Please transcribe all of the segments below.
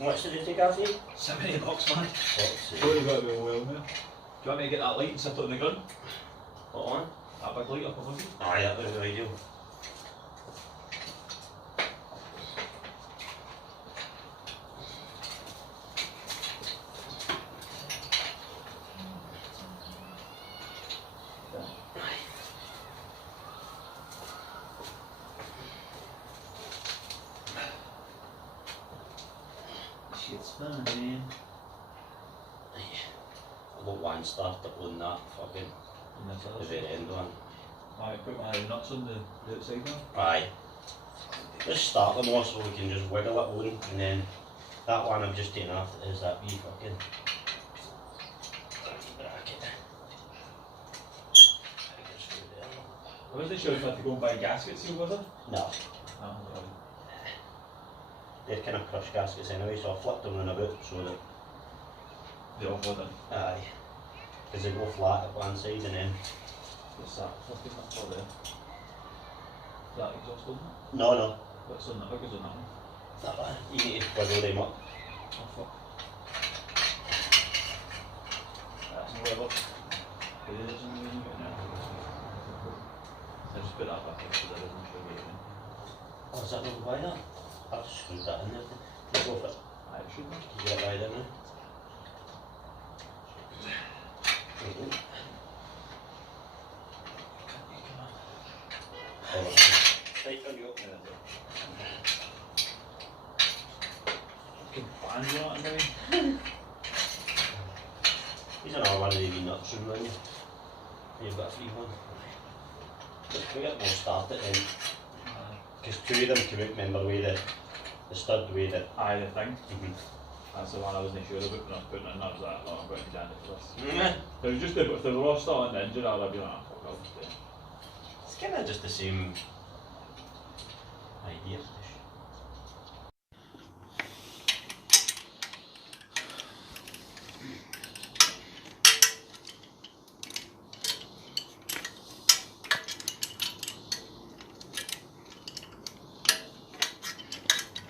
Much did you take off you? $70, man. Fuck's What have you got to be well here? Do you want me to get that light and sit it on the gun? What on? That big light up above you? Aye, that was ideal. Shit's fine. I got one start up on that fucking And that's the very end one. I put my nuts on the outside now. Aye. Just start them off so we can just wiggle it on, and then that one I've just taken off is that wee fucking bracket. I wasn't sure if I had to go and buy gaskets here, was it? No, Oh, right. they're kind of crushed gaskets anyway, so I flipped them in about so that They all hold in. aye, because they go flat at one side and then What's that? Fucking that's all there. Is that exhaust on that? no, What's on that? What goes on that one? that one. You need to wiggle them up. Oh fuck. That's no way up. It is in the way now. I just put that back in because I wasn't sure what it meant. Oh, is that not why that? I've just screwed that in there. You go for it. I should not. You get it right in there. Oh, right on you up there. Fucking fans on it, maybe? These are all one of the wee nuts room on you. You've got a free one. Just we get more started then. Because two of them come out, remember, the way the stud, the way that. Aye, the thing. That's the one I wasn't sure about when I was putting in. I was like, oh, I'm going to stand it for this. If it was just if they were all starting the engine, I'd be like, oh, fuck, I'll just do it. It's kind of just the same idea.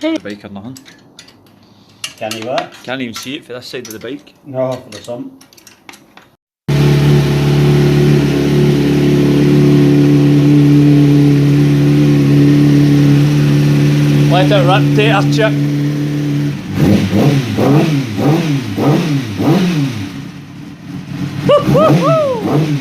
The bike or nothing. Can you what? Can't even see it for this side of the bike. No, for the sump. Let it rip, tater chip. Woo, woo, woo.